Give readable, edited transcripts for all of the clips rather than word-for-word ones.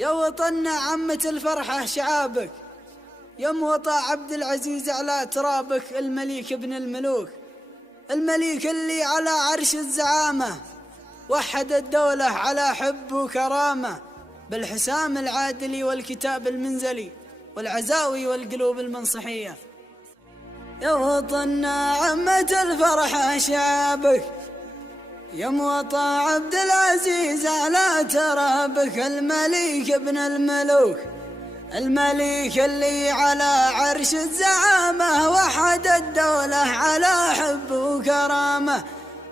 يا وطننا عمة الفرحة شعابك، يم وطا عبد العزيز على ترابك، المليك ابن الملوك، المليك اللي على عرش الزعامة، وحد الدولة على حب وكرامة، بالحسام العادلي والكتاب المنزلي والعزاوي والقلوب المنصحية. يا وطننا عمة الفرحة شعابك، يا موطى عبد العزيز على ترابك، المليك ابن الملوك، المليك اللي على عرش الزعامة، وحد الدولة على حب وكرامة،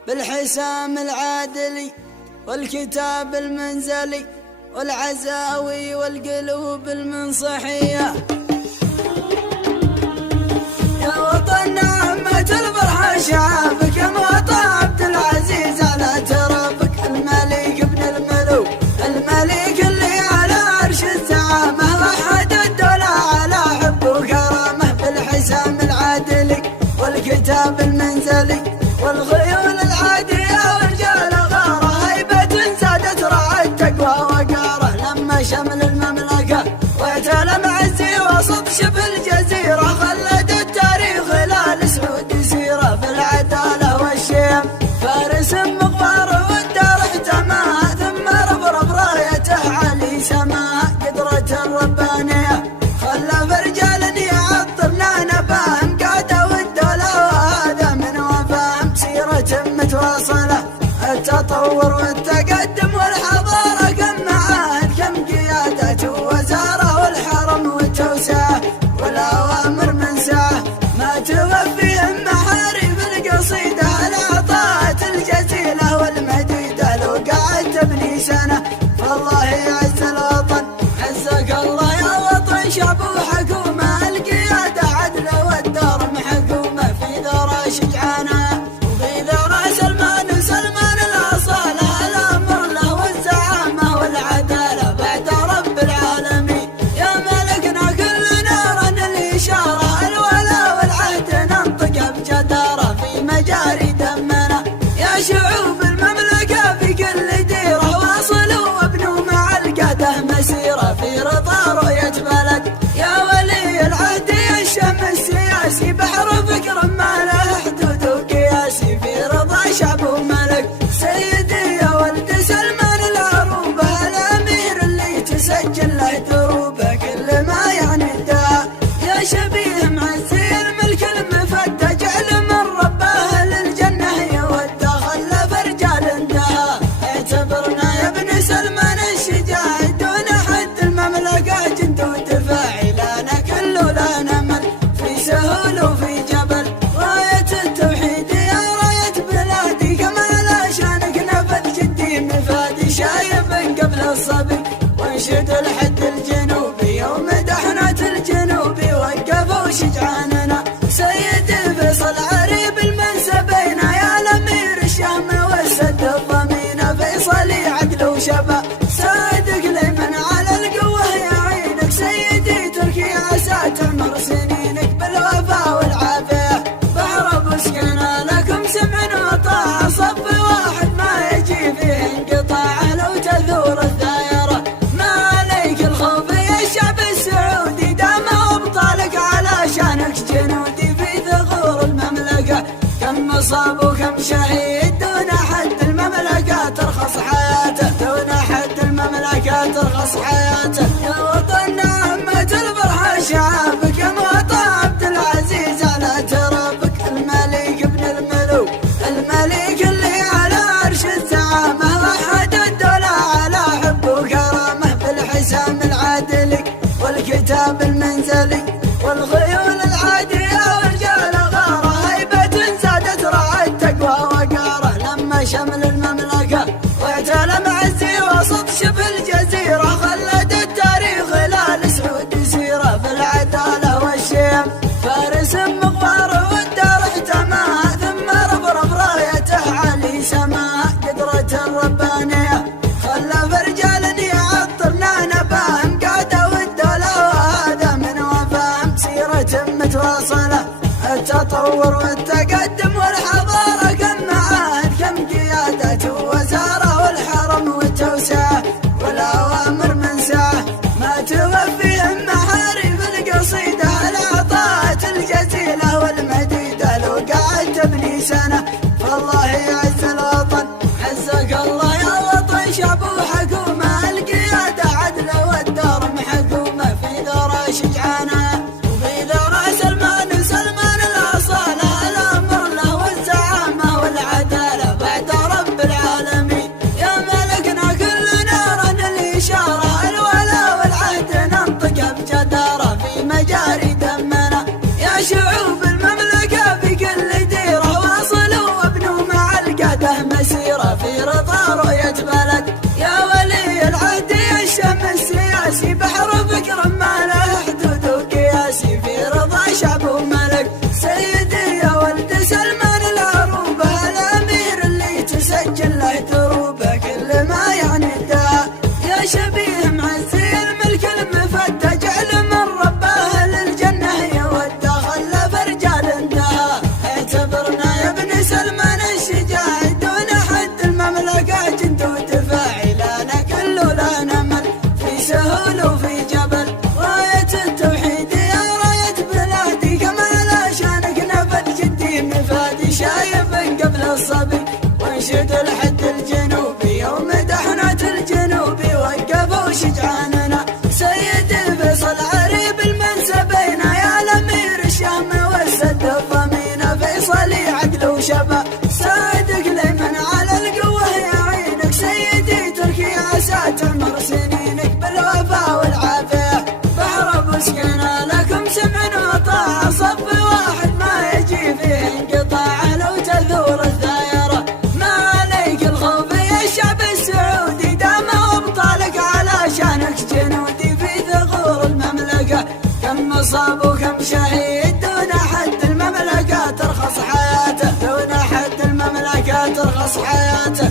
بالحسام العادلي والكتاب المنزلي والعزاوي والقلوب المنصحية. يا وطننا عمة الفرحة شعابك، يا موطى عبد العزيز على ترابك، المليك ابن الملوك، المليك اللي على عرش الزعامة، وحد الدولة على حب وكرامة، بالحسام العادلي والكتاب المنزلي والخيول العادية ورجال غارة، هيبة زادت رعى التقوى وقاره، لما شمل المملكة واعتلى معزي وسط شبه الجزيرة، خلد التاريخ هلال سعود سيرة بالعدالة والشيم، فارس مغفار والدار احتماها، ثم رفرف رايته علي سماها، قدرة الربانية خلف رجال يعطرنا نباهم، قادة والدولة وهذا من وفاهم، سيرة متواصلة التطور والتقدم والحضارة، كم معاهد كم قيادة ووزارة، والحرم والتوسعة والأوامر من ساعة، ما توفيهم محاريب القصيدة، العطاءات الجزيلة والمديدة، لو قعدت تبني سنة فالله يعز الوطن، عزك الله يا وطن، شعب وحكومة، القيادة عدل والدار محكومة، في ذرى شجعانة وفي ذرى سلمان الأصالة، الأمر له والزعامة والعدالة بعد رب العالمين، يا ملكنا كلنا رن الإشارة، الولا والعهد ننطق بجدارة في مجاري دمنا، يا شعوب المملكة في كل ديرة، واصلوا وابنوا مع القادة مسيرة، في رضا رؤية بلد، يا ولي العهد يا الشم السياسي، بحر فكر ما له حدود وقياسي، في رضا شعب وملك، سيدي يا ولد سلمان العروبة، الأمير اللي تسجل له دروبه، كل ما يعني الداء، يا شبيه معزي الملك المفدى، جعل من رباه للجنة يودى، خلف رجال انتهى، اعتبرنا يا ابن سلمان الشجاع، دون حد المملكة جند ودفاعي، لنا كل لا نمل في سهول وفي جبل، راية التوحيد يا راية بلادي، كما شانك نفذ جدي مفادي، شايب قبل الصبي وانشد الحد الجنوبي، يوم دحنة الجنوبي وقفوا شجعاننا، سيدي فيصل عريب المنسبين، يا الامير الشام والسد الضمين، فيصلي عقل وشباب صادق لمن على القوة يعينك، سيدي تركي عسى تعمر سنينك بالوفاء والعافية، بحر بسكنا لكم سمع وطاعة، صف واحد ما يجي فيه انقطاع، لو تثور الدائرة ما عليك الخوف، يا الشعب السعودي دام ابطالك، على شانك جنودي في ثغور المملكة، كم مصاب وكم شهيد، دون حد المملكة ترخص حياته، دون حد المملكة ترخص حياته. يا وطننا عمة الفرحة شعابك، يا موطى عبد العزيز على ترابك، المليك ابن الملوك، المليك اللي على عرش الزعامة، وحد الدولة على حب وكرامة، بالحسام العادلي والكتاب المنزلي والخيول العادية ورجال غارة، هيبة زادت رعى التقوى وقاره، لما شمل المملكة واعتلى معزي وسط شبه الجزيرة، خلد التاريخ هلال سعود سيرة بالعدالة والشيم، فارس مغفار والدار احتماها، ثم رفرف رايته علي سماها، قدرة الربانية خلف رجال يعطرنا نباهم، قادة والدولة وهذا من وفاهم، سيرة متواصلة التطور والتقدم والحضارة، كم معاهد كم قيادة ووزارة، والحرم والتوسعة والأوامر من ساعة، حكومة القيادة عدل والدار محكومة في ذرى شجعانة وفي ذرى سلمان الأصالة الأمر له والزعامة والعدالة بعد رب العالمين يا ملكنا كلنا رن الإشارة الولا والعهد ننطق بجدارة في مجاري دمنا يا شعوب المملكة بكل ديرة واصلوا وابنوا مع القادة مسيرة في رضا رؤية بلد يا ولي العهد يا الشم السياسي بحر فكر ما له حدود وقياسي في رضا شعب وملك سيدي يا ولد سلمان العروبة الأمير اللي تسجل له دروبه كل ما يعني الداء يا شبيه معزي الملك المفتى جعل من رباه للجنة يوده خلف رجال انتهى اعتبرنا يا ابن سلمان الشجاع دون حد المملكة جند ودفاعي لنا كل لا نمل في سهول وفي جبل راية التوحيد يا راية بلادي كما لا شانك نفد جدي مفادي شايف قبل الصبي وانشد الحد الجنوبي يوم دحنة الجنوبي وقفوا شجعاننا سيدي فيصل عريب المنسبين يا الامير الشام والسد الضمينة فيصلي عدل وشباب صادق لمن على القوة يعينك سيدي تركي عسى تعمر سنينك بالوفاء والعافية بحر بسكنا لكم سمع وطاعة صف واحد ما يجي فيه انقطاع لو تثور الثايرة ما عليك الخوف يا الشعب السعودي دام ابطالك على شانك جنودي في ثغور المملكة كم مصاب وكم شهيد دون حد المملكة ترخص حياته دون حد المملكة ترخص حياته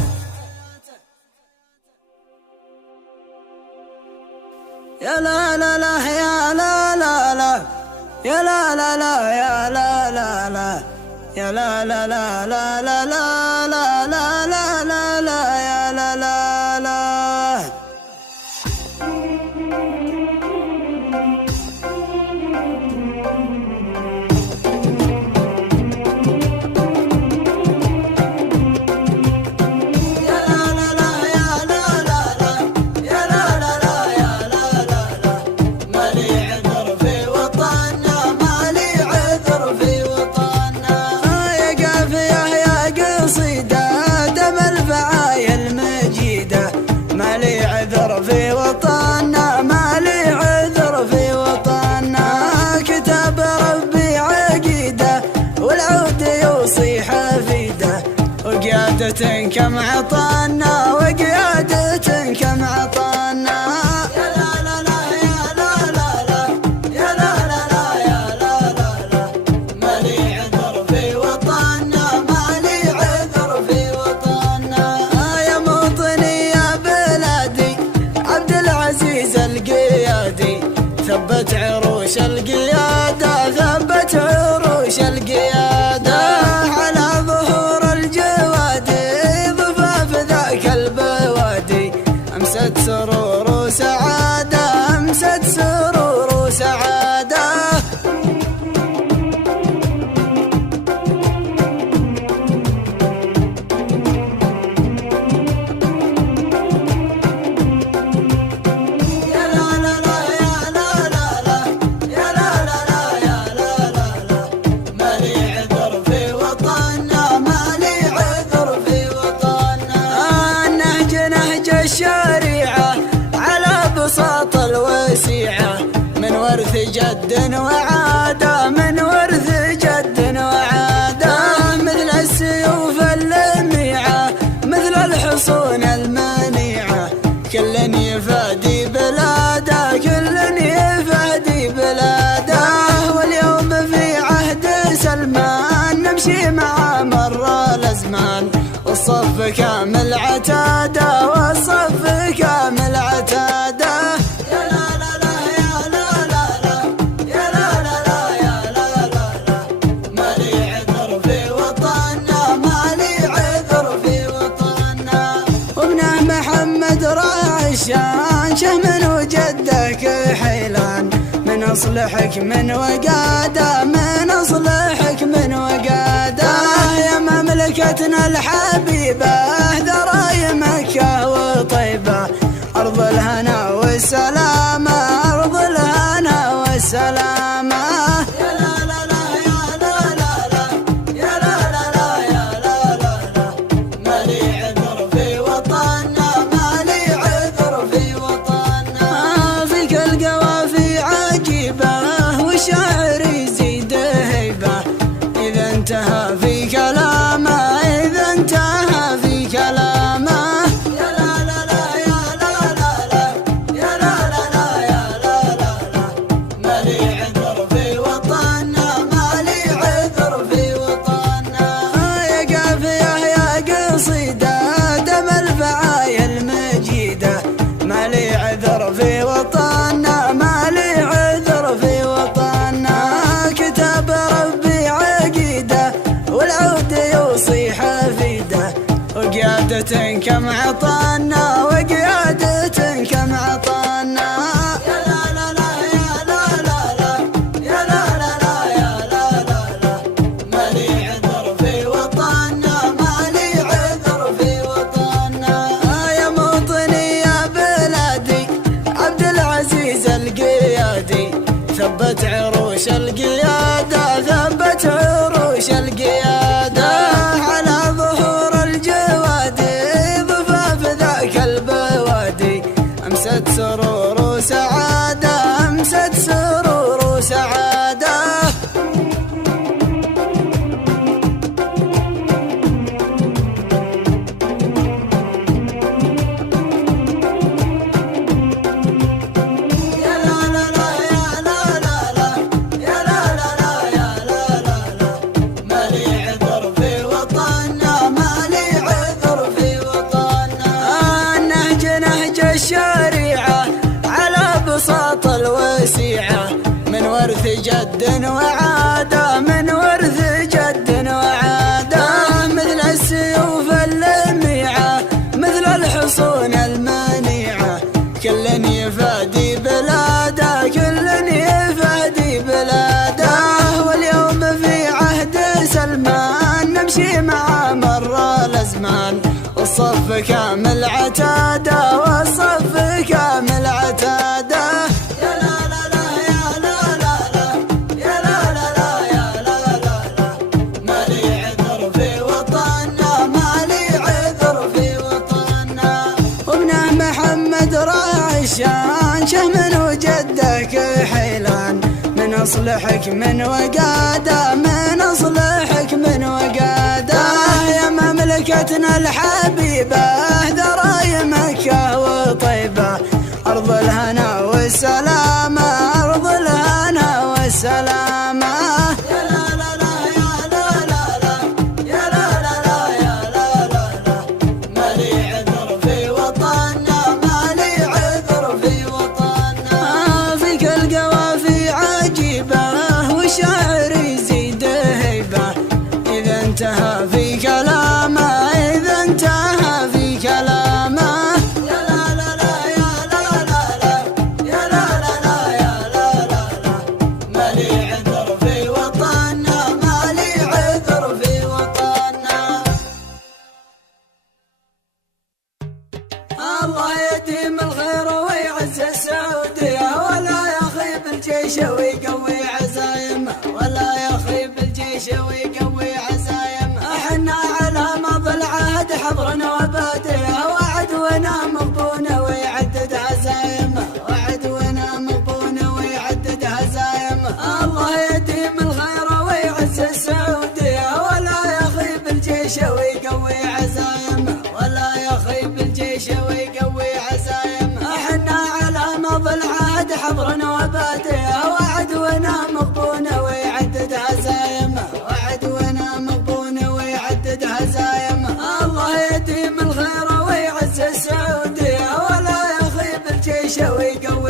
يا لا لا لا يا لا لا لا يا لا لا لا يا لا لا لا يا لا لا لا لا لا لا لا لا لا لا يا لا لا لا في وطننا ما لي عذر في وطننا كتاب ربي عقيدة والعود يوصي حفيده وقيادة كم عطانا وقيادة كم عطانا يا لا لا لا يا لا لا لا يا لا لا لا يا لا لا لا ما لي عذر في وطننا ما لي عذر في وطننا يا موطني يا بلادي عبد العزيز القيادي ثبت عروش القيادة ثبت عروش القيادة على ظهور الجوادي ضفاف ذاك البوادي أمست سرور وسعادة أمست سرور وسعادة الشريعة على بساط الوسيعة من ورث جد وعادة من ورث جد وعادة مثل السيوف اللميعة مثل الحصون المنيعة كل يفادي بلاده كل يفادي بلاده واليوم في عهد سلمان نمشي مع مر الأزمان والصف كامل عتادة والصف كامل عتادة يا لا لا لا يا لا لا لا يا لا لا لا يا لا لا لا ما لي عذر في وطننا ما لي عذر في وطننا وابنه محمد راعي الشان شهم وجدك حيلان من أصلحك من وقادة من أصلحك من وقادة يا مملكتنا الحبيبة ذراي مكة وطيبة وطيبة، أرض الهنا والسلامة، أرض الهنا والسلامة. يا لا لا لا يا لا لا لا يا لا لا لا يا لا لا لا، ما لي عذر في وطننا، ما لي عذر في وطننا. فيك القوافي عجيبة والشعر يزيد هيبة، إذا انتهى في كلامه، إذا انتهى في كلامه. يا لا لا لا يا لا لا لا يا لا لا لا يا لا لا لا، ما لي عذر في وطننا، ما لي عذر في وطننا. يا قافية يا قصيدة دم البعايا المجيدة، ما لي عذر في وطننا، ما لي عذر في وطننا. كتاب ربي عقيدة والعود يوصي حفيده، وقيادة كم عطانا، وقيادة كم عطانا. يا لا لا لا يا لا لا لا يا لا لا لا يا لا لا لا، ما لي عذر في وطننا، ما لي عذر في وطننا. يا موطني يا بلادي عبد العزيز القيادي، ثبت عروش القيادة، ثبت عروش القيادة. على ظهور الجوادي ضفاف ذاك البوادي، أمست سرور وسعادة، أمست سرور وسعادة. يا لا لا لا يا لا لا لا يا لا لا لا يا لا لا لا، ما لي عذر في وطننا، ما لي عذر في وطننا. نهج نهج الشريعة على بساط الوسيعة، من ورث جد وعادة، من ورث جد وعادة. مثل السيوف اللميعة، مثل الحصون المنيعة، كل يفادي بلاده، كل يفادي بلاده. واليوم في عهد سلمان نمشي مع مر الأزمان، والصف كامل عتاده، والصف كامل عتاده. يا لا لا لا يا لا لا لا يا لا لا لا يا لا لا لا، ما لي عذر في وطننا، ما لي عذر في وطننا. وابنه محمد راعي الشان، شهم وجدك حيلان، من أصلحك من وقاده، من أصلحك من وقاده. يا مملكتنا الحبيبة ذراي مكة وطيبة، أرض الهنا والسلامة، أرض الهنا والسلامة. يا لا لا لا يا لا لا لا يا لا لا لا يا لا لا لا، ما لي عذر في وطننا، ما لي عذر في وطننا. فيك القوافي عجيبة والشعر يزيد هيبة، إذا انتهى في كلامه، إذا انتهى في كلامه. يا لا لا لا يا لا لا لا يا لا لا لا يا لا لا لا، ما لي عذر في وطننا، ما لي عذر في وطننا. الله يديم الخير ويعز السعودية، ولا يخيب الجيش ويقوي عزايمه، ولا يخيب الجيش ويقوي عزايمه. احنا على مضى العهد حضر وبادئه، وعد ونام مغبونه ويعدد عزايمه، وعد ونام مغبونه ويعدد عزايمه. الله يديم الخير ويعز السعودية، ولا يخيب الجيش ويقوي عزايمه، ولا يخيب الجيش ويقوي عزايمه. احنا على مضى العهد حضر وبادئه، وعد ونام مغبونه ويعدد عزايمه، وعد ونام مغبونه ويعدد عزايمه. الله يديم الخير ويعز السعودية، ولا يخيب الجيش ويقوي